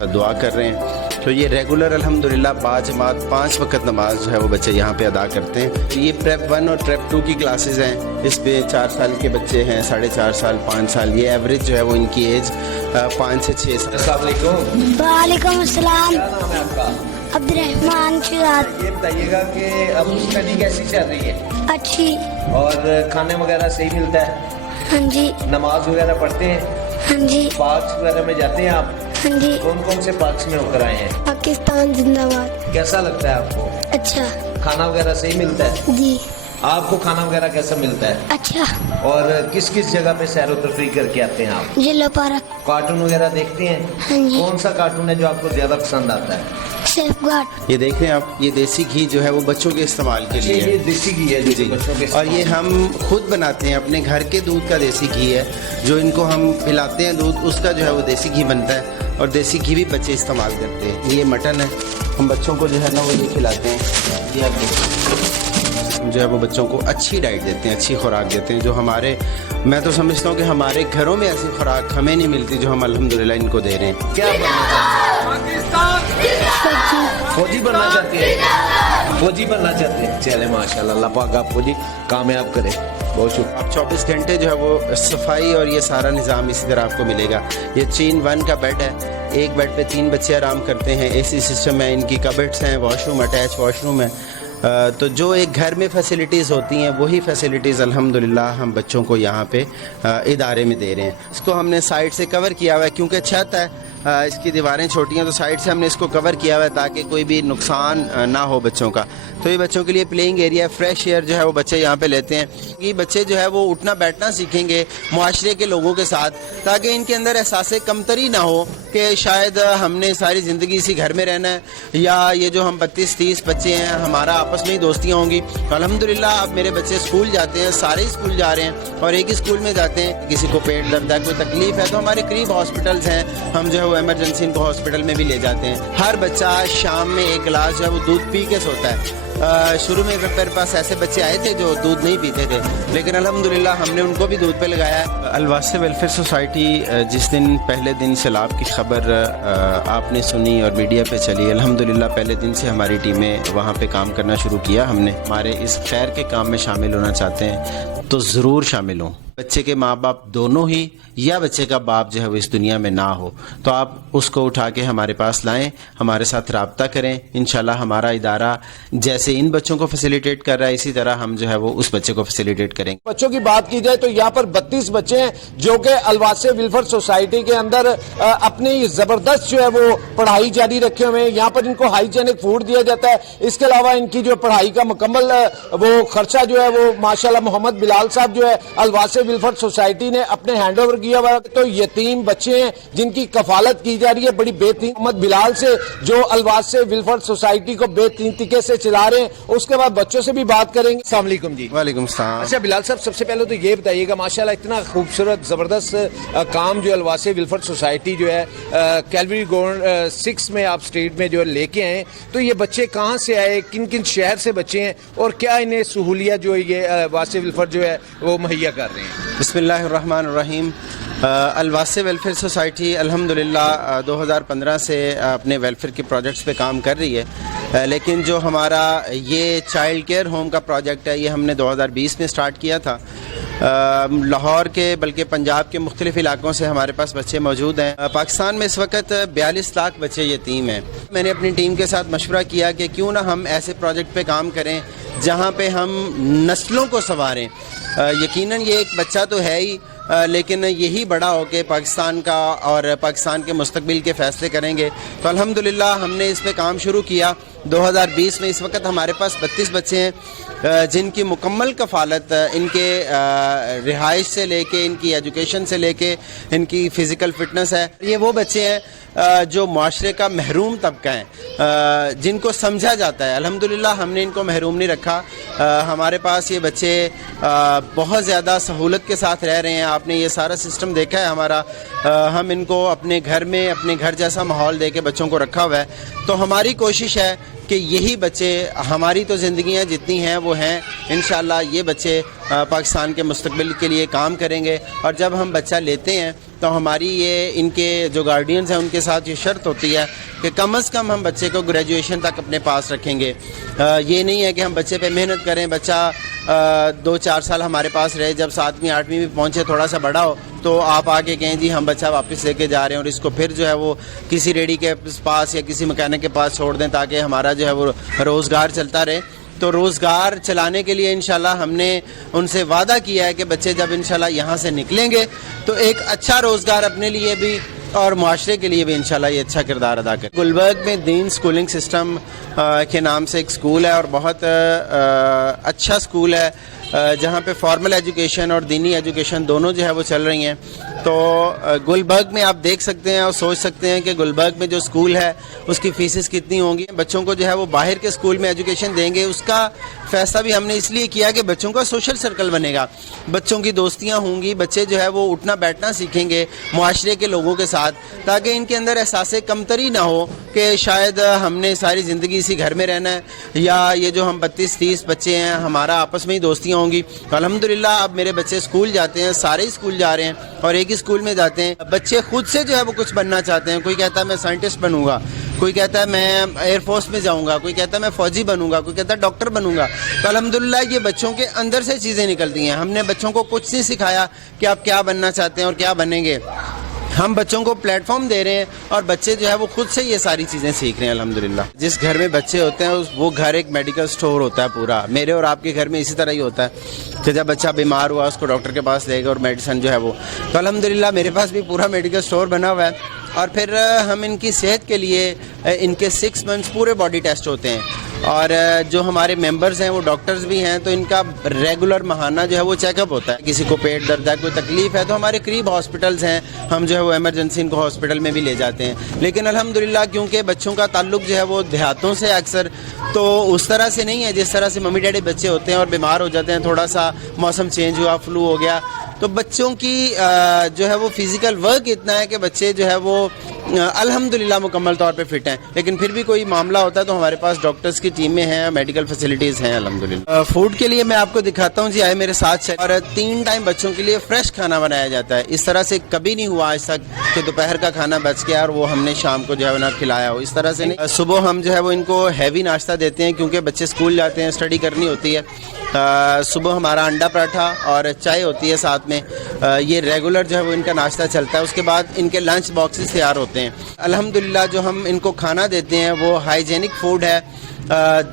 دعا کر رہے ہیں تو یہ ریگولر الحمدللہ باجماعت 5 وقت نماز جو ہے وہ بچے یہاں پہ ادا کرتے ہیں. یہ پریپ 1 اور پریپ 2 کی کلاسز ہیں. اس پہ 4 سال کے بچے ہیں, 4.5 سال, 5 سال. یہ ایوریج جو ہے وہ ان کی ایج 5 سے 6 سال. السلام علیکم. وعلیکم السلام. کیا نام ہے آپ کا؟ عبدالرحمان شہزاد. یہ بتائیے گا کہ اب اسٹڈی کیسی چل رہی ہے؟ اچھی. اور کھانے وغیرہ صحیح ملتا ہے؟ ہاں جی. نماز وغیرہ پڑھتے ہیں؟ ہاں جی. پارکس وغیرہ میں جاتے ہیں آپ؟ ہاں جی. کون کون سے پارکس میں ہو کر آئے ہیں؟ پاکستان زندہ باد. کیسا لگتا ہے آپ کو؟ اچھا. کھانا وغیرہ صحیح ملتا ہے؟ جی. آپ کو کھانا وغیرہ کیسا ملتا ہے؟ اچھا. اور کس کس جگہ پہ سیر و تفریح کر کے آتے ہیں آپ؟ جلو پارک. کارٹون وغیرہ دیکھتے ہیں؟ ہاں جی. کون سا کارٹون ہے جو آپ کو زیادہ پسند آتا ہے؟ Safeguard. یہ دیکھیں آپ, یہ دیسی گھی جو ہے وہ بچوں کے استعمال کے لیے یہ دیسی گھی ہے جی, بچوں کے اور یہ ہم خود بناتے ہیں. اپنے گھر کے دودھ کا دیسی گھی ہے جو ان کو ہم پلاتے ہیں دودھ, اس کا جو ہے وہ دیسی گھی بنتا ہے. اور دیسی گھی بھی بچے استعمال کرتے ہیں. یہ مٹن ہے, ہم بچوں کو جو ہے نا وہ یہ کھلاتے ہیں. یہ آپ دیکھیں, جو ہے وہ بچوں کو اچھی ڈائٹ دیتے ہیں, اچھی خوراک دیتے ہیں. جو ہمارے, میں تو سمجھتا ہوں کہ ہمارے گھروں میں ایسی خوراک ہمیں نہیں ملتی جو ہم الحمدللہ ان کو دے رہے ہیں. کیا فوجی بننا چاہتے ہیں؟ فوجی بننا چاہتے ہیں. چلے ماشاءاللہ, اللہ پاک آپ کو جی کامیاب کرے. بہت شکریہ. اب 24 گھنٹے جو ہے وہ صفائی اور یہ سارا نظام اسی طرح آپ کو ملے گا. یہ چین 1 کا بیڈ ہے. ایک بیڈ پہ 3 بچے آرام کرتے ہیں. اے سی سسٹم ہے, ان کی کبڈس ہیں, wash room, attach wash room ہے. تو جو ایک گھر میں فیسلٹیز ہوتی ہیں وہی فیسلٹیز الحمدللہ ہم بچوں کو یہاں پہ ادارے میں دے رہے ہیں. اس کو ہم نے سائڈ سے کور کیا ہوا ہے کیونکہ چھت ہے, اس کی دیواریں چھوٹی ہیں, تو سائڈ سے ہم نے اس کو کور کیا ہوا ہے تاکہ کوئی بھی نقصان نہ ہو بچوں کا. تو یہ بچوں کے لیے پلینگ ایریا, فریش ایئر جو ہے وہ بچے یہاں پہ لیتے ہیں. یہ بچے جو ہے وہ اٹھنا بیٹھنا سیکھیں گے معاشرے کے لوگوں کے ساتھ, تاکہ ان کے اندر احساس کمتری نہ ہو کہ شاید ہم نے ساری زندگی اسی گھر میں رہنا ہے, یا یہ جو ہم 32-30 بچے ہیں ہمارا آپس میں ہی دوستیاں ہوں گی. الحمدللہ اب میرے بچے اسکول جاتے ہیں, سارے اسکول جا رہے ہیں اور ایک ہی اسکول میں جاتے ہیں. کسی کو پیٹ درد ہے, کوئی تکلیف ہے, تو ہمارے قریب ہاسپٹلز ہیں, ہم جو ہے وہ ایمرجنسی ان کو ہاسپٹل میں بھی لے جاتے ہیں. ہر بچہ شام میں 1 گلاس جو ہے وہ دودھ پی کے سوتا ہے. شروع میں میرے پاس ایسے بچے آئے تھے جو دودھ نہیں پیتے تھے, لیکن الحمدللہ ہم نے ان کو بھی دودھ پہ لگایا ہے. الواسطے ویلفیئر سوسائٹی, جس دن پہلے دن سیلاب کی خبر آپ نے سنی اور میڈیا پہ چلی, الحمدللہ پہلے دن سے ہماری ٹیمیں وہاں پہ کام کرنا شروع کیا. ہم نے ہمارے اس خیر کے کام میں شامل ہونا چاہتے ہیں تو ضرور شامل ہوں. بچے کے ماں باپ دونوں ہی, یا بچے کا باپ جو ہے وہ اس دنیا میں نہ ہو, تو آپ اس کو اٹھا کے ہمارے پاس لائیں, ہمارے ساتھ رابطہ کریں. انشاءاللہ ہمارا ادارہ جیسے ان بچوں کو فیسیلیٹیٹ کر رہا ہے اسی طرح ہم جو ہے وہ اس بچے کو فیسیلیٹیٹ کریں گے. بچوں کی بات کی جائے تو یہاں پر 32 بچے ہیں جو کہ الواسطے ویلفیئر سوسائٹی کے اندر اپنی زبردست جو ہے وہ پڑھائی جاری رکھے ہوئے ہیں. یہاں پر ان کو ہائیجینک فوڈ دیا جاتا ہے. اس کے علاوہ ان کی جو پڑھائی کا مکمل وہ خرچہ جو ہے وہ ماشاءاللہ محمد بلال صاحب جو ہے الواسطے ویلفیئر سوسائٹی نے اپنے ہینڈ اوور کیا ہوا. تو یتیم بچے ہیں جن کی کفالت کی جا رہی ہے بڑی بہترین محمد بلال سے, جو الواسطے ویلفیئر سوسائٹی کو بہترین طریقے سے چلا رہے ہیں. اس کے بعد بچوں سے بھی بات کریں گے. السلام علیکم جی. وعلیکم السلام. اچھا بلال صاحب, سب سے پہلے تو یہ بتائیے گا ماشاءاللہ اتنا خوبصورت زبردست کام جو الواسطے ویلفیئر سوسائٹی جو ہے کیلوری گراؤنڈ 6 میں آپ اسٹریٹ میں جو لے کے آئے, تو یہ بچے کہاں سے آئے, کن کن شہر سے بچے ہیں, اور کیا انہیں سہولیات جو یہ الواسطے ویلفیئر جو ہے وہ مہیا کر رہے ہیں؟ بسم اللہ الرحمن الرحیم. الواسطے ویلفیئر سوسائٹی الحمدللہ 2015 سے اپنے ویلفیئر کے پروجیکٹس پہ کام کر رہی ہے, لیکن جو ہمارا یہ چائلڈ کیئر ہوم کا پروجیکٹ ہے یہ ہم نے 2020 میں سٹارٹ کیا تھا. لاہور کے بلکہ پنجاب کے مختلف علاقوں سے ہمارے پاس بچے موجود ہیں. پاکستان میں اس وقت 42 لاکھ بچے یتیم ہیں. میں نے اپنی ٹیم کے ساتھ مشورہ کیا کہ کیوں نہ ہم ایسے پروجیکٹ پہ کام کریں جہاں پہ ہم نسلوں کو سنواریں. یقیناً یہ ایک بچہ تو ہے ہی, لیکن یہی بڑا ہو کے پاکستان کا اور پاکستان کے مستقبل کے فیصلے کریں گے. تو الحمدللہ ہم نے اس پہ کام شروع کیا 2020 میں. اس وقت ہمارے پاس 32 بچے ہیں جن کی مکمل کفالت ان کے رہائش سے لے کے, ان کی ایجوکیشن سے لے کے, ان کی فزیکل فٹنس ہے. یہ وہ بچے ہیں جو معاشرے کا محروم طبقہ ہیں, جن کو سمجھا جاتا ہے. الحمدللہ ہم نے ان کو محروم نہیں رکھا. ہمارے پاس یہ بچے بہت زیادہ سہولت کے ساتھ رہ رہے ہیں. آپ نے یہ سارا سسٹم دیکھا ہے ہمارا. ہم ان کو اپنے گھر میں اپنے گھر جیسا ماحول دے کے بچوں کو رکھا ہوا ہے. تو ہماری کوشش ہے کہ یہی بچے, ہماری تو زندگیاں جتنی ہیں وہ ہیں, انشاءاللہ یہ بچے پاکستان کے مستقبل کے لیے کام کریں گے. اور جب ہم بچہ لیتے ہیں تو ہماری یہ ان کے جو گارڈینز ہیں ان کے ساتھ یہ شرط ہوتی ہے کہ کم از کم ہم بچے کو گریجویشن تک اپنے پاس رکھیں گے. یہ نہیں ہے کہ ہم بچے پہ محنت کریں, بچہ 2-4 سال ہمارے پاس رہے, جب 7ویں 8ویں بھی پہنچے تھوڑا سا بڑا ہو تو آپ آ کے کہیں جی ہم بچہ واپس لے کے جا رہے ہیں, اور اس کو پھر جو ہے وہ کسی ریڈی کے پاس یا کسی مکینک کے پاس چھوڑ دیں تاکہ ہمارا جو ہے وہ روزگار چلتا رہے. تو روزگار چلانے کے لیے انشاءاللہ ہم نے ان سے وعدہ کیا ہے کہ بچے جب انشاءاللہ یہاں سے نکلیں گے تو ایک اچھا روزگار اپنے لیے بھی اور معاشرے کے لیے بھی انشاءاللہ یہ اچھا کردار ادا کرے. گلبرگ میں دین سکولنگ سسٹم کے نام سے ایک سکول ہے اور بہت اچھا سکول ہے جہاں پہ فارمل ایجوکیشن اور دینی ایجوکیشن دونوں جو ہے وہ چل رہی ہیں. تو گلبرگ میں آپ دیکھ سکتے ہیں اور سوچ سکتے ہیں کہ گلبرگ میں جو سکول ہے اس کی فیسز کتنی ہوں گی. بچوں کو جو ہے وہ باہر کے سکول میں ایجوکیشن دیں گے, اس کا فیصلہ بھی ہم نے اس لیے کیا کہ بچوں کا سوشل سرکل بنے گا, بچوں کی دوستیاں ہوں گی, بچے جو ہے وہ اٹھنا بیٹھنا سیکھیں گے معاشرے کے لوگوں کے ساتھ, تاکہ ان کے اندر احساس کمتری نہ ہو کہ شاید ہم نے ساری زندگی اسی گھر میں رہنا ہے, یا یہ جو ہم 32-30 بچے ہیں ہمارا آپس میں ہی دوستیاں ہوں گی. الحمدللہ اب میرے بچے اسکول جاتے ہیں, سارے اسکول جا رہے ہیں اور ایک ہی اسکول میں جاتے ہیں. بچے خود سے جو ہے وہ کچھ بننا چاہتے ہیں, کوئی کہتا ہے میں سائنٹسٹ بنوں گا, کوئی کہتا ہے میں ایئر فورس میں جاؤں گا, کوئی کہتا ہے میں فوجی بنوں گا, کوئی کہتا ہے ڈاکٹر بنوں گا. تو الحمدللہ یہ بچوں کے اندر سے چیزیں نکلتی ہیں. ہم نے بچوں کو کچھ نہیں سکھایا کہ آپ کیا بننا چاہتے ہیں اور کیا بنیں گے, ہم بچوں کو پلیٹ فارم دے رہے ہیں اور بچے جو ہے وہ خود سے یہ ساری چیزیں سیکھ رہے ہیں الحمدللہ. جس گھر میں بچے ہوتے ہیں وہ گھر ایک میڈیکل سٹور ہوتا ہے پورا. میرے اور آپ کے گھر میں اسی طرح ہی ہوتا ہے کہ جب بچہ بیمار ہوا اس کو ڈاکٹر کے پاس لے گا اور میڈیسن جو ہے وہ, تو الحمدللہ میرے پاس بھی پورا میڈیکل سٹور بنا ہوا ہے. اور پھر ہم ان کی صحت کے لیے ان کے 6 منتھس پورے باڈی ٹیسٹ ہوتے ہیں, اور جو ہمارے ممبرز ہیں وہ ڈاکٹرز بھی ہیں تو ان کا ریگولر ماہانہ جو ہے وہ چیک اپ ہوتا ہے. کسی کو پیٹ درد ہے, کوئی تکلیف ہے تو ہمارے قریب ہاسپٹلز ہیں, ہم جو ہے وہ ایمرجنسی ان کو ہاسپٹل میں بھی لے جاتے ہیں. لیکن الحمدللہ کیونکہ بچوں کا تعلق جو ہے وہ دیہاتوں سے اکثر تو اس طرح سے نہیں ہے جس طرح سے ممی ڈیڈی بچے ہوتے ہیں اور بیمار ہو جاتے ہیں, تھوڑا سا موسم چینج ہوا, فلو ہو گیا, تو بچوں کی جو ہے وہ فزیکل ورک اتنا ہے کہ بچے جو ہے وہ الحمدللہ مکمل طور پہ فٹ ہیں. لیکن پھر بھی کوئی معاملہ ہوتا ہے تو ہمارے پاس ڈاکٹرز کی ٹیمیں ہیں, میڈیکل فیسلٹیز ہیں الحمدللہ. فوڈ کے لیے میں آپ کو دکھاتا ہوں, جی آئے میرے ساتھ چلیں. اور 3 ٹائم بچوں کے لیے فریش کھانا بنایا جاتا ہے. اس طرح سے کبھی نہیں ہوا آج تک کہ دوپہر کا کھانا بچ گیا اور وہ ہم نے شام کو جو ہے نہ کھلایا ہو, اس طرح سے نہیں. صبح ہم جو ہے وہ ان کو ہیوی ناشتہ دیتے ہیں کیونکہ بچے اسکول جاتے ہیں, اسٹڈی کرنی ہوتی ہے. صبح ہمارا انڈا پراٹھا اور چائے ہوتی ہے ساتھ میں, یہ ریگولر جو ہے وہ ان کا ناشتہ چلتا ہے. اس کے بعد ان کے لنچ باکسز تیار ہوتے ہیں. الحمدللہ جو ہم ان کو کھانا دیتے ہیں وہ ہائیجینک فوڈ ہے,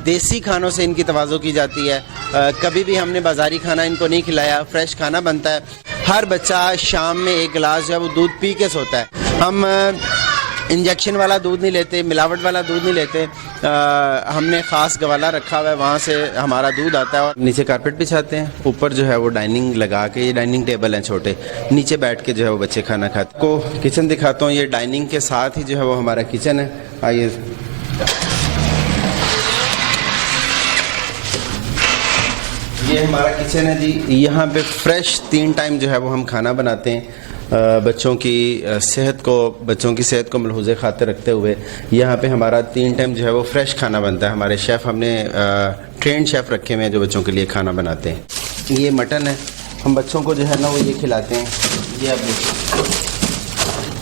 دیسی کھانوں سے ان کی توازو کی جاتی ہے. کبھی بھی ہم نے بازاری کھانا ان کو نہیں کھلایا, فریش کھانا بنتا ہے. ہر بچہ شام میں 1 گلاس جو ہے وہ دودھ پی کے سوتا ہے. ہم انجیکشن والا دودھ نہیں لیتے, ملاوٹ والا دودھ نہیں لیتے. ہم نے خاص گوالا رکھا ہوا ہے, وہاں سے ہمارا دودھ آتا ہے. اور نیچے کارپیٹ بچھاتے ہیں, اوپر جو ہے وہ ڈائننگ لگا کے, یہ ڈائننگ ٹیبل ہیں چھوٹے, نیچے بیٹھ کے جو ہے وہ بچے کھانا کھاتے ہیں. کو کچن دکھاتا ہوں, یہ ڈائننگ کے ساتھ ہی جو ہے وہ ہمارا کچن ہے. آئیے یہ ہمارا کچن ہے جی. یہاں پہ فریش 3 ٹائم جو ہے وہ ہم کھانا بناتے ہیں. بچوں کی صحت کو ملحوظ خاطر رکھتے ہوئے یہاں پہ ہمارا 3 ٹائم جو ہے وہ فریش کھانا بنتا ہے. ہمارے شیف, ہم نے ٹرینڈ شیف رکھے ہوئے ہیں جو بچوں کے لیے کھانا بناتے ہیں. یہ مٹن ہے, ہم بچوں کو جو ہے نا وہ یہ کھلاتے ہیں. یہ آپ دیکھیں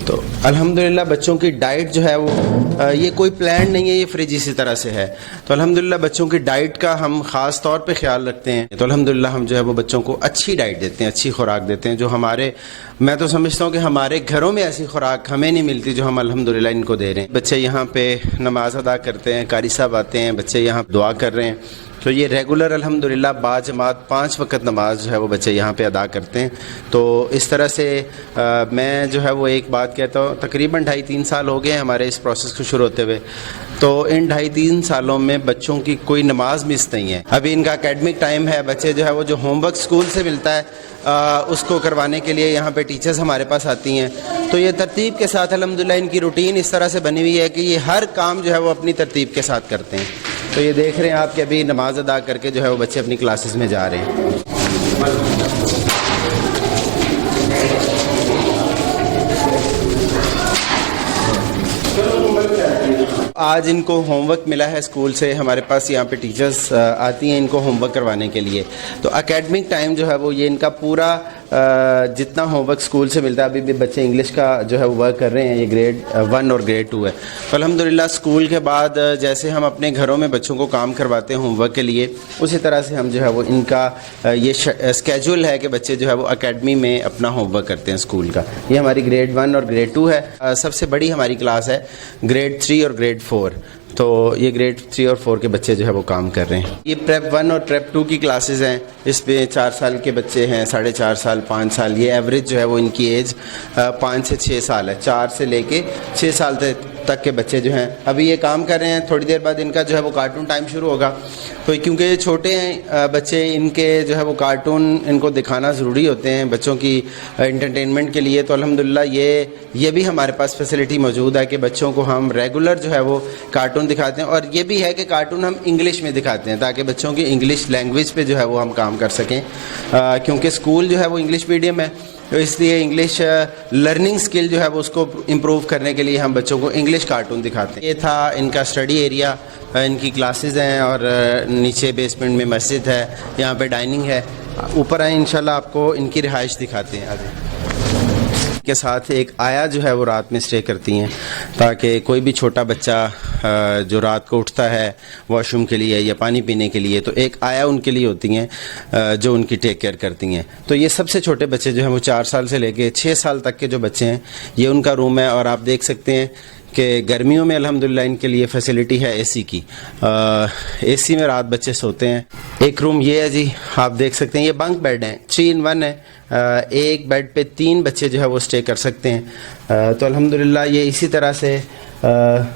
تو الحمدللہ بچوں کی ڈائٹ جو ہے وہ یہ کوئی پلان نہیں ہے, یہ فریج اسی طرح سے ہے. تو الحمدللہ بچوں کی ڈائٹ کا ہم خاص طور پہ خیال رکھتے ہیں. تو الحمدللہ ہم جو ہے وہ بچوں کو اچھی ڈائٹ دیتے ہیں, اچھی خوراک دیتے ہیں, جو میں تو سمجھتا ہوں کہ ہمارے گھروں میں ایسی خوراک ہمیں نہیں ملتی جو ہم الحمدللہ ان کو دے رہے ہیں. بچے یہاں پہ نماز ادا کرتے ہیں, قاری صاحب آتے ہیں, بچے یہاں دعا کر رہے ہیں. تو یہ ریگولر الحمدللہ باجماعت 5 وقت نماز جو ہے وہ بچے یہاں پہ ادا کرتے ہیں. تو اس طرح سے میں جو ہے وہ ایک بات کہتا ہوں, تقریباً 2.5-3 سال ہو گئے ہمارے اس پروسیس کو شروع ہوتے ہوئے. تو ان 2.5-3 سالوں میں بچوں کی کوئی نماز مس نہیں ہے. ابھی ان کا اکیڈمک ٹائم ہے, بچے جو ہے وہ جو ہوم ورک اسکول سے ملتا ہے اس کو کروانے کے لیے یہاں پہ ٹیچرز ہمارے پاس آتی ہیں. تو یہ ترتیب کے ساتھ الحمدللہ ان کی روٹین اس طرح سے بنی ہوئی ہے کہ یہ ہر کام جو ہے وہ اپنی ترتیب کے ساتھ کرتے ہیں. تو یہ دیکھ رہے ہیں آپ کہ ابھی نماز ادا کر کے جو ہے وہ بچے اپنی کلاسز میں جا رہے ہیں. آج ان کو ہوم ورک ملا ہے اسکول سے, ہمارے پاس یہاں پہ ٹیچرز آتی ہیں ان کو ہوم ورک کروانے کے لیے. تو اکیڈمک ٹائم جو ہے وہ یہ ان کا پورا جتنا ہوم ورک اسکول سے ملتا ہے، ابھی بھی بچے انگلش کا جو ہے وہ ورک کر رہے ہیں، یہ گریڈ 1 اور گریڈ 2 ہے. تو الحمدللہ اسکول کے بعد جیسے ہم اپنے گھروں میں بچوں کو کام کرواتے ہیں ہوم ورک کے لیے، اسی طرح سے ہم جو ہے وہ ان کا یہ اسکیجول ہے کہ بچے جو ہے وہ اکیڈمی میں اپنا ہوم ورک کرتے ہیں اسکول کا. یہ ہماری گریڈ 1 اور گریڈ 2 ہے. سب سے بڑی ہماری کلاس ہے گریڈ 3 اور گریڈ 4. تو یہ گریڈ 3 اور 4 کے بچے جو ہے وہ کام کر رہے ہیں. یہ پریپ 1 اور پریپ 2 کی کلاسز ہیں. اس میں 4 سال کے بچے ہیں، 4.5 سال، 5 سال. یہ ایوریج جو ہے وہ ان کی ایج 5 سے 6 سال ہے. 4 سے لے کے 6 سال تک کے بچے جو ہیں ابھی یہ کام کر رہے ہیں. تھوڑی دیر بعد ان کا جو ہے وہ کارٹون ٹائم شروع ہوگا. تو کیونکہ یہ چھوٹے ہیں بچے، ان کے جو ہے وہ کارٹون ان کو دکھانا ضروری ہوتے ہیں بچوں کی انٹرٹینمنٹ کے لیے. تو الحمدللہ یہ بھی ہمارے پاس فیسلٹی موجود ہے کہ بچوں کو ہم ریگولر جو ہے وہ کارٹون دکھاتے ہیں. اور یہ بھی ہے کہ کارٹون ہم انگلش میں دکھاتے ہیں تاکہ بچوں کی انگلش لینگویج پہ جو ہے وہ ہم کام کر سکیں، کیونکہ اسکول جو ہے وہ انگلش میڈیم ہے. تو اس لیے انگلش لرننگ سکل جو ہے وہ اس کو امپروو کرنے کے لیے ہم بچوں کو انگلش کارٹون دکھاتے ہیں. یہ تھا ان کا اسٹڈی ایریا. ان کی کلاسز ہیں اور نیچے بیسمنٹ میں مسجد ہے، یہاں پہ ڈائننگ ہے. اوپر آئیں انشاءاللہ آپ کو ان کی رہائش دکھاتے ہیں. آگے کے ساتھ ایک آیا جو ہے وہ رات میں اسٹے کرتی ہیں تاکہ کوئی بھی چھوٹا بچہ جو رات کو اٹھتا ہے واش روم کے لیے یا پانی پینے کے لیے، تو ایک آیا ان کے لیے ہوتی ہیں جو ان کی ٹیک کیئر کرتی ہیں. تو یہ سب سے چھوٹے بچے جو ہیں وہ 4 سال سے لے کے 6 سال تک کے جو بچے ہیں، یہ ان کا روم ہے. اور آپ دیکھ سکتے ہیں کہ گرمیوں میں الحمدللہ ان کے لیے فیسلٹی ہے اے سی کی. اے سی میں رات بچے سوتے ہیں. ایک روم یہ ہے جی، آپ دیکھ سکتے ہیں. یہ بنک بیڈ ہیں، 3 in 1 ہے. ایک بیڈ پہ 3 بچے جو ہے وہ اسٹے کر سکتے ہیں. تو الحمدللہ یہ اسی طرح سے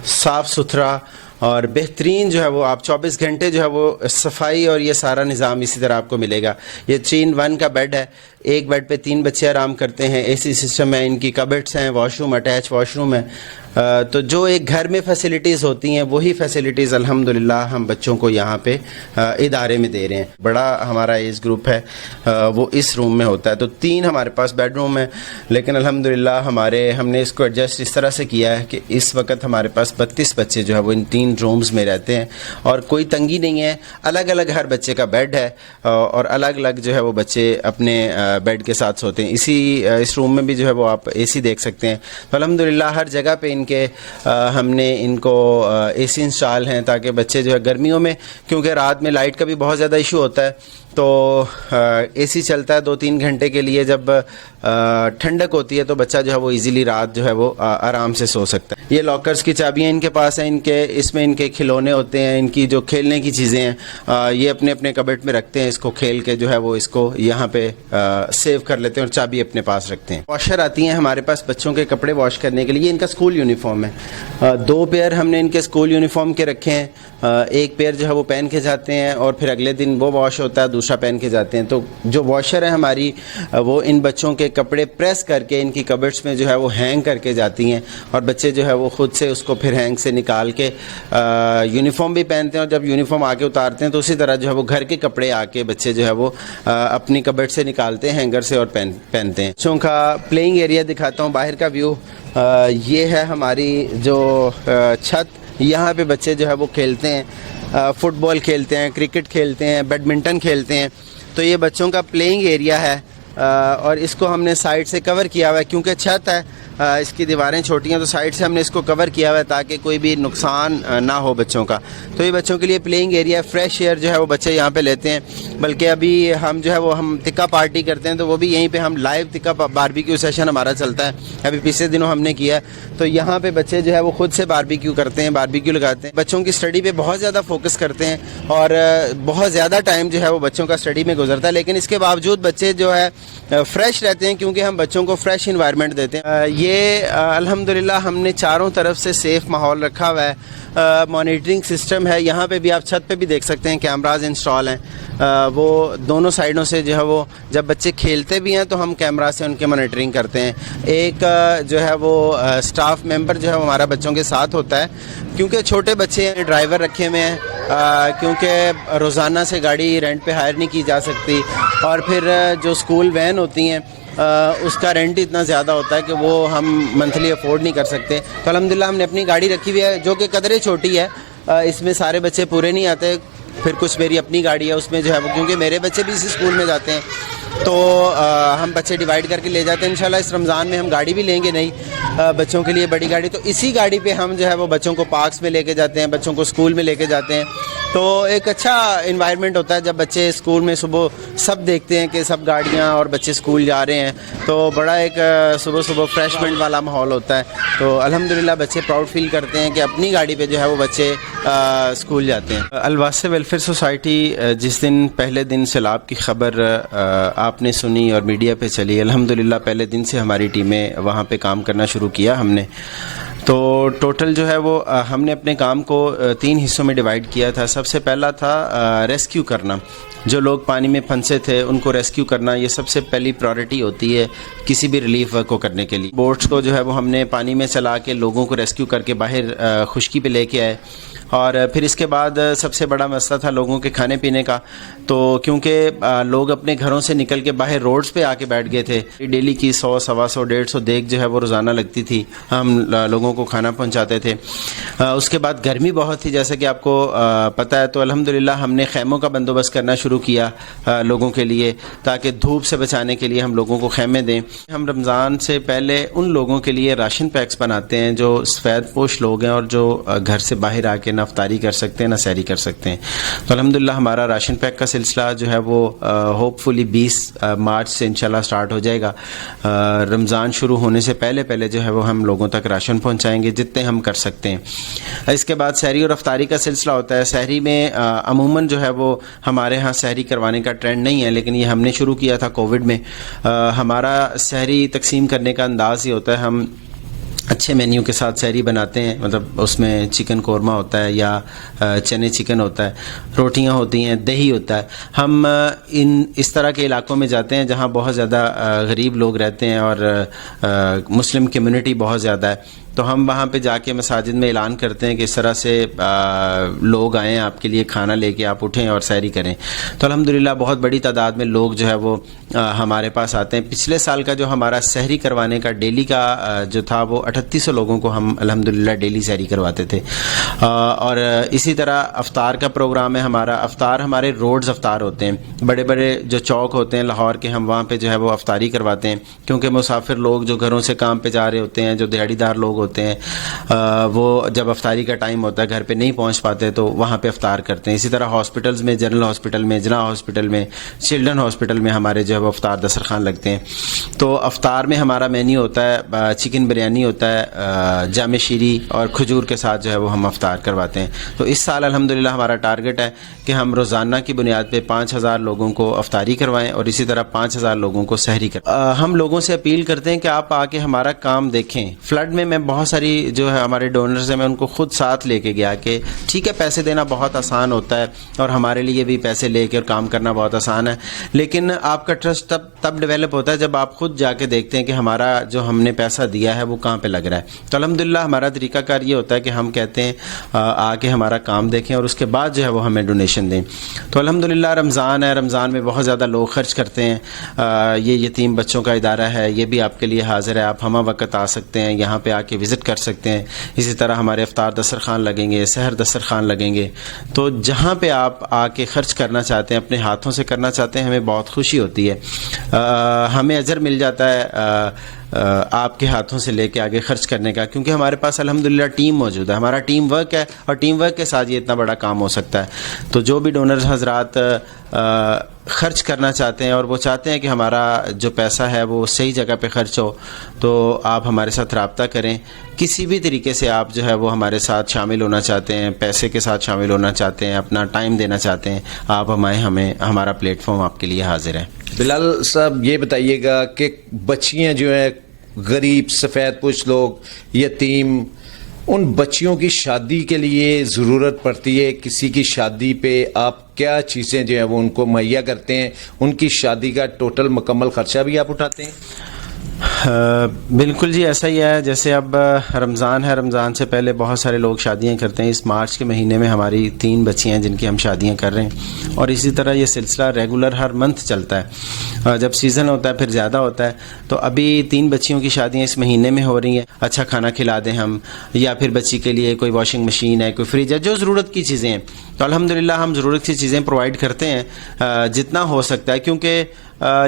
صاف ستھرا اور بہترین جو ہے وہ آپ 24 گھنٹے جو ہے وہ صفائی اور یہ سارا نظام اسی طرح آپ کو ملے گا. یہ 3 in 1 کا بیڈ ہے. ایک بیڈ پہ 3 بچے آرام کرتے ہیں. اے سی سسٹم ہے. ان کی کبڈس ہیں، wash room, attach wash room ہے. تو جو ایک گھر میں فیسلٹیز ہوتی ہیں وہی فیسلٹیز الحمدللہ ہم بچوں کو یہاں پہ ادارے میں دے رہے ہیں. بڑا ہمارا ایج گروپ ہے وہ اس روم میں ہوتا ہے. تو 3 ہمارے پاس بیڈ روم ہے، لیکن الحمدللہ ہم نے اس کو ایڈجسٹ اس طرح سے کیا ہے کہ اس وقت ہمارے پاس 32 بچے جو ہے وہ ان 3 رومز میں رہتے ہیں اور کوئی تنگی نہیں ہے. الگ الگ ہر بچے کا بیڈ ہے اور الگ الگ جو ہے وہ بچے اپنے بیڈ کے ساتھ سوتے ہیں. اس روم میں بھی جو ہے وہ آپ اے سی دیکھ سکتے ہیں. تو الحمدللہ ہر جگہ پہ ان کے ہم نے ان کو اے سی انسٹال ہیں تاکہ بچے جو ہے گرمیوں میں، کیونکہ رات میں لائٹ کا بھی بہت زیادہ ایشو ہوتا ہے، تو اے سی چلتا ہے 2-3 گھنٹے کے لیے. جب ٹھنڈک ہوتی ہے تو بچہ جو ہے وہ ایزیلی رات جو ہے وہ آرام سے سو سکتا ہے. یہ لاکرز کی چابیاں ان کے پاس ہیں. اس میں ان کے کھلونے ہوتے ہیں، ان کی جو کھیلنے کی چیزیں ہیں یہ اپنے اپنے کبٹ میں رکھتے ہیں. اس کو کھیل کے جو ہے وہ اس کو یہاں پہ سیو کر لیتے ہیں اور چابی اپنے پاس رکھتے ہیں. واشر آتی ہیں ہمارے پاس بچوں کے کپڑے واش کرنے کے لیے. یہ ان کا اسکول یونیفارم ہے. 2 پیئر ہم نے ان کے اسکول یونیفارم کے رکھے ہیں. ایک پیئر جو ہے وہ پہن کے جاتے ہیں اور پھر اگلے دن وہ واش ہوتا ہے، دوسرا پہن کے جاتے ہیں. تو جو واشر ہے ہماری وہ ان بچوں کے کپڑے پریس کر کے ان کی کبڈس میں جو ہے وہ ہینگ کر کے جاتی ہیں اور بچے جو ہے وہ خود سے اس کو پھر ہینگ سے نکال کے یونیفارم بھی پہنتے ہیں. اور جب یونیفارم آ کے اتارتے ہیں تو اسی طرح جو ہے وہ گھر کے کپڑے آ کے بچے جو ہے وہ اپنی کبڈ سے نکالتے ہیں ہینگر سے اور پہنتے ہیں. بچوں کا پلینگ ایریا دکھاتا ہوں، باہر کا ویو. یہ ہے ہماری جو چھت. یہاں پہ بچے جو ہے وہ کھیلتے ہیں، فٹ بال کھیلتے ہیں، کرکٹ کھیلتے ہیں، بیڈمنٹن کھیلتے ہیں. تو یہ بچوں کا پلینگ ایریا ہے اور اس کو ہم نے سائڈ سے کور کیا ہوا ہے کیونکہ چھت ہے، اس کی دیواریں چھوٹی ہیں تو سائڈ سے ہم نے اس کو کور کیا ہوا ہے تاکہ کوئی بھی نقصان نہ ہو بچوں کا. تو یہ بچوں کے لیے پلینگ ایریا. فریش ایئر جو ہے وہ بچے یہاں پہ لیتے ہیں. بلکہ ابھی ہم جو ہے وہ ہم تکا پارٹی کرتے ہیں تو وہ بھی یہیں پہ ہم لائیو تکا باربیکیو سیشن ہمارا چلتا ہے. ابھی پچھلے دنوں ہم نے کیا ہے. تو یہاں پہ بچے جو ہے وہ خود سے باربیکیو کرتے ہیں، باربیکیو لگاتے ہیں. بچوں کی اسٹڈی پہ بہت زیادہ فوکس کرتے ہیں اور بہت زیادہ ٹائم جو ہے وہ بچوں کا اسٹڈی میں گزرتا ہے، لیکن اس کے باوجود بچے جو ہے فریش رہتے ہیں کیونکہ ہم بچوں کو فریش انوائرمنٹ دیتے ہیں. یہ الحمدللہ ہم نے چاروں طرف سے سیف ماحول رکھا ہوا ہے. مانیٹرنگ سسٹم ہے. یہاں پہ بھی آپ چھت پہ بھی دیکھ سکتے ہیں کیمراز انسٹال ہیں. وہ دونوں سائڈوں سے جو ہے وہ جب بچے کھیلتے بھی ہیں تو ہم کیمرا سے ان کے مانیٹرنگ کرتے ہیں. ایک جو ہے وہ اسٹاف ممبر جو ہے ہمارا بچوں کے ساتھ ہوتا ہے کیونکہ چھوٹے بچے ہیں. ڈرائیور رکھے ہوئے ہیں کیونکہ روزانہ سے گاڑی رینٹ پہ ہائر نہیں کی جا سکتی اور پھر جو اسکول وین ہوتی ہیں اس کا رینٹ اتنا زیادہ ہوتا ہے کہ وہ ہم منتھلی افورڈ نہیں کر سکتے. تو الحمدللہ ہم نے اپنی گاڑی رکھی ہوئی ہے جو کہ قدرے چھوٹی ہے. اس میں سارے بچے پورے نہیں آتے. پھر کچھ میری اپنی گاڑی ہے, اس میں جو ہے وہ, کیونکہ میرے بچے بھی اسی اسکول میں جاتے ہیں, تو ہم بچے ڈیوائیڈ کر کے لے جاتے ہیں. انشاءاللہ اس رمضان میں ہم گاڑی بھی لیں گے نہیں بچوں کے لیے, بڑی گاڑی, تو اسی گاڑی پہ ہم جو ہے وہ بچوں کو پارکس میں لے کے جاتے ہیں, بچوں کو اسکول میں لے کے جاتے ہیں. تو ایک اچھا انوائرمنٹ ہوتا ہے جب بچے اسکول میں صبح سب دیکھتے ہیں کہ سب گاڑیاں اور بچے اسکول جا رہے ہیں, تو بڑا ایک صبح صبح فریشمنٹ والا ماحول ہوتا ہے. تو الحمدللہ بچے پراؤڈ فیل کرتے ہیں کہ اپنی گاڑی پہ جو ہے وہ بچے اسکول جاتے ہیں. الواسطہ ویلفیئر سوسائٹی, جس دن پہلے دن سیلاب کی خبر آپ نے سنی اور میڈیا پہ چلی, الحمدللہ پہلے دن سے ہماری ٹیمیں وہاں پہ کام کرنا شروع کیا ہم نے. تو ٹوٹل جو ہے وہ ہم نے اپنے کام کو 3 حصوں میں ڈیوائیڈ کیا تھا. سب سے پہلا تھا ریسکیو کرنا, جو لوگ پانی میں پھنسے تھے ان کو ریسکیو کرنا, یہ سب سے پہلی پرائرٹی ہوتی ہے کسی بھی ریلیف ورک کو کرنے کے لیے. بوٹس کو جو ہے وہ ہم نے پانی میں چلا کے لوگوں کو ریسکیو کر کے باہر خشکی پہ لے کے آئے. اور پھر اس کے بعد سب سے بڑا مسئلہ تھا لوگوں کے کھانے پینے کا. تو کیونکہ لوگ اپنے گھروں سے نکل کے باہر روڈز پہ آ کے بیٹھ گئے تھے, ڈیلی کی 100 125 150 دیگ جو ہے وہ روزانہ لگتی تھی, ہم لوگوں کو کھانا پہنچاتے تھے. اس کے بعد گرمی بہت تھی جیسا کہ آپ کو پتہ ہے, تو الحمدللہ ہم نے خیموں کا بندوبست کرنا شروع کیا لوگوں کے لیے, تاکہ دھوپ سے بچانے کے لیے ہم لوگوں کو خیمے دیں. ہم رمضان سے پہلے ان لوگوں کے لیے راشن پیکس بناتے ہیں جو سفید پوش لوگ ہیں اور جو گھر سے باہر آ کے نہ افطاری کر سکتے ہیں نہ سحری کر سکتے ہیں. تو الحمدللہ ہمارا راشن پیک کا سلسلہ جو ہے وہ ہوپ فلی 20 مارچ سے انشاءاللہ سٹارٹ ہو جائے گا. رمضان شروع ہونے سے پہلے جو ہے وہ ہم لوگوں تک راشن پہنچائیں گے جتنے ہم کر سکتے ہیں. اس کے بعد سحری اور افطاری کا سلسلہ ہوتا ہے. سحری میں عموماً جو ہے وہ ہمارے ہاں سحری کروانے کا ٹرینڈ نہیں ہے, لیکن یہ ہم نے شروع کیا تھا کووڈ میں. ہمارا سحری تقسیم کرنے کا انداز یہ ہوتا ہے, ہم اچھے مینیو کے ساتھ سحری بناتے ہیں, مطلب اس میں چکن قورمہ ہوتا ہے یا چنے چکن ہوتا ہے, روٹیاں ہوتی ہیں, دہی ہوتا ہے. ہم اس طرح کے علاقوں میں جاتے ہیں جہاں بہت زیادہ غریب لوگ رہتے ہیں اور مسلم کمیونٹی بہت زیادہ ہے, تو ہم وہاں پہ جا کے مساجد میں اعلان کرتے ہیں کہ اس طرح سے لوگ آئیں آپ کے لیے کھانا لے کے, آپ اٹھیں اور سحری کریں. تو الحمدللہ بہت بڑی تعداد میں لوگ جو ہے وہ ہمارے پاس آتے ہیں. پچھلے سال کا جو ہمارا سحری کروانے کا ڈیلی کا جو تھا وہ 3800 لوگوں کو ہم الحمدللہ ڈیلی سحری کرواتے تھے. اور اسی طرح افطار کا پروگرام ہے ہمارا. افطار ہمارے روڈز افطار ہوتے ہیں, بڑے بڑے جو چوک ہوتے ہیں لاہور کے, ہم وہاں پہ جو ہے وہ افطاری کرواتے ہیں, کیونکہ مسافر لوگ جو گھروں سے کام پہ جا رہے ہوتے ہیں, جو دیہڑی دار لوگ ہوتے ہیں, وہ جب افطاری کا ٹائم ہوتا ہے گھر پہ نہیں پہنچ پاتے تو وہاں پہ افطار کرتے ہیں. اسی طرح ہاسپٹلز میں, جنرل ہاسپٹل میں, جناح ہاسپٹل میں, چلڈرن ہاسپٹل میں ہمارے جو ہے وہ افطار دسترخوان لگتے ہیں. تو افطار میں ہمارا مینیو ہوتا ہے چکن بریانی ہوتا ہے, جامع شیری اور کھجور کے ساتھ جو ہے وہ ہم افطار کرواتے ہیں. تو اس سال الحمدللہ ہمارا ٹارگٹ ہے کہ ہم روزانہ کی بنیاد پہ 5000 لوگوں کو افطاری کروائیں اور اسی طرح 5000 لوگوں کو سحری کروائیں. ہم لوگوں سے اپیل کرتے ہیں کہ آپ آ کے ہمارا کام دیکھیں. فلڈ میں بہت ساری جو ہے ہمارے ڈونرز ہیں, میں ان کو خود ساتھ لے کے گیا کہ ٹھیک ہے پیسے دینا بہت آسان ہوتا ہے اور ہمارے لیے بھی پیسے لے کے اور کام کرنا بہت آسان ہے, لیکن آپ کا ٹرسٹ تب ڈیولپ ہوتا ہے جب آپ خود جا کے دیکھتے ہیں کہ ہمارا جو ہم نے پیسہ دیا ہے وہ کہاں پہ لگ رہا ہے. تو الحمدللہ ہمارا طریقہ کار یہ ہوتا ہے کہ ہم کہتے ہیں آ کے ہمارا کام دیکھیں اور اس کے بعد جو ہے وہ ہمیں ڈونیشن دیں. تو الحمدللہ رمضان ہے, رمضان میں بہت زیادہ لوگ خرچ کرتے ہیں. یہ یتیم بچوں کا ادارہ ہے, یہ بھی آپ کے لیے حاضر ہے, آپ ہمہ وقت آ سکتے ہیں, یہاں پہ آ کے وزٹ کر سکتے ہیں. اسی طرح ہمارے افطار دسترخوان لگیں گے, سحر دسترخوان لگیں گے. تو جہاں پہ آپ آ کے خرچ کرنا چاہتے ہیں, اپنے ہاتھوں سے کرنا چاہتے ہیں, ہمیں بہت خوشی ہوتی ہے. ہمیں اجر مل جاتا ہے آپ کے ہاتھوں سے لے کے آگے خرچ کرنے کا, کیونکہ ہمارے پاس الحمدللہ ٹیم موجود ہے, ہمارا ٹیم ورک ہے اور ٹیم ورک کے ساتھ یہ اتنا بڑا کام ہو سکتا ہے. تو جو بھی ڈونرز حضرات خرچ کرنا چاہتے ہیں اور وہ چاہتے ہیں کہ ہمارا جو پیسہ ہے وہ صحیح جگہ پہ خرچ ہو, تو آپ ہمارے ساتھ رابطہ کریں. کسی بھی طریقے سے آپ جو ہے وہ ہمارے ساتھ شامل ہونا چاہتے ہیں, پیسے کے ساتھ شامل ہونا چاہتے ہیں, اپنا ٹائم دینا چاہتے ہیں, آپ ہمیں ہمارا پلیٹ فارم آپ کے لیے حاضر ہے. بلال صاحب یہ بتائیے گا کہ بچیاں جو ہیں غریب, سفید پوش لوگ, یتیم, ان بچیوں کی شادی کے لیے ضرورت پڑتی ہے, کسی کی شادی پہ آپ کیا چیزیں جو ہیں وہ ان کو مہیا کرتے ہیں, ان کی شادی کا ٹوٹل مکمل خرچہ بھی آپ اٹھاتے ہیں؟ بالکل جی ایسا ہی ہے. جیسے اب رمضان ہے, رمضان سے پہلے بہت سارے لوگ شادیاں کرتے ہیں. اس مارچ کے مہینے میں ہماری 3 بچیاں ہیں جن کی ہم شادیاں کر رہے ہیں, اور اسی طرح یہ سلسلہ ریگولر ہر منتھ چلتا ہے. جب سیزن ہوتا ہے پھر زیادہ ہوتا ہے. تو ابھی 3 بچیوں کی شادیاں اس مہینے میں ہو رہی ہیں. اچھا کھانا کھلا دیں ہم, یا پھر بچی کے لیے کوئی واشنگ مشین ہے, کوئی فریج ہے, جو ضرورت کی چیزیں ہیں. تو الحمدللہ ہم ضرورت کی چیزیں پرووائڈ کرتے ہیں جتنا ہو سکتا ہے, کیونکہ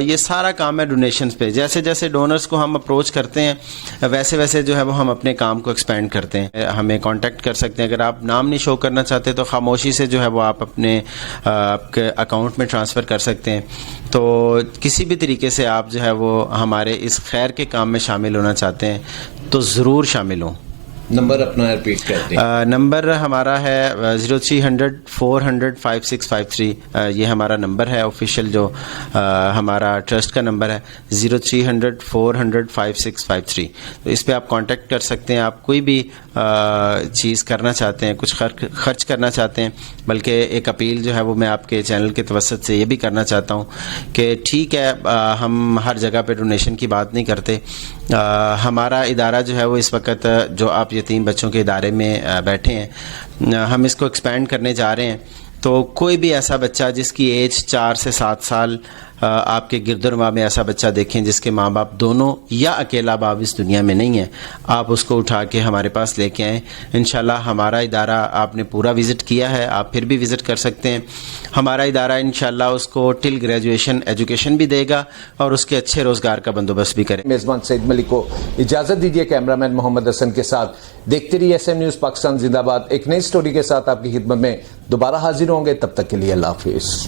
یہ سارا کام ہے ڈونیشنز پہ. جیسے جیسے ڈونرز کو ہم اپروچ کرتے ہیں ویسے ویسے جو ہے وہ ہم اپنے کام کو ایکسپینڈ کرتے ہیں. ہمیں کانٹیکٹ کر سکتے ہیں. اگر آپ نام نہیں شو کرنا چاہتے تو خاموشی سے جو ہے وہ آپ اپنے آپ کے اکاؤنٹ میں ٹرانسفر کر سکتے ہیں. تو کسی بھی طریقے سے آپ جو ہے وہ ہمارے اس خیر کے کام میں شامل ہونا چاہتے ہیں تو ضرور شامل ہوں. نمبر اپنا ریپیٹ کرتے ہیں. نمبر ہمارا ہے 0300 400 5653. یہ ہمارا نمبر ہے آفیشیل, جو ہمارا ٹرسٹ کا نمبر ہے 0300 400 5653. تو اس پہ آپ کانٹیکٹ کر سکتے ہیں. آپ کوئی بھی چیز کرنا چاہتے ہیں, کچھ خرچ کرنا چاہتے ہیں. بلکہ ایک اپیل جو ہے وہ میں آپ کے چینل کے توسط سے یہ بھی کرنا چاہتا ہوں کہ ٹھیک ہے ہم ہر جگہ پہ ڈونیشن کی بات نہیں کرتے. ہمارا ادارہ جو ہے وہ اس وقت جو آپ یتیم بچوں کے ادارے میں بیٹھے ہیں, ہم اس کو ایکسپینڈ کرنے جا رہے ہیں. تو کوئی بھی ایسا بچہ جس کی ایج 4 سے 7 سال, آپ کے گرد و نواح میں ایسا بچہ دیکھیں جس کے ماں باپ دونوں یا اکیلا باپ اس دنیا میں نہیں ہے, آپ اس کو اٹھا کے ہمارے پاس لے کے آئیں. انشاءاللہ ہمارا ادارہ آپ نے پورا وزٹ کیا ہے, آپ پھر بھی وزٹ کر سکتے ہیں. ہمارا ادارہ انشاءاللہ اس کو ٹل گریجویشن ایجوکیشن بھی دے گا اور اس کے اچھے روزگار کا بندوبست بھی کرے. میزبان سعید ملک کو اجازت دیجیے. کیمرامین محمد حسن کے ساتھ دیکھتے رہیے SM نیوز پاکستان زندہ باد. ایک نئی سٹوری کے ساتھ آپ کی خدمت میں دوبارہ حاضر ہوں گے. تب تک کے لیے اللہ حافظ.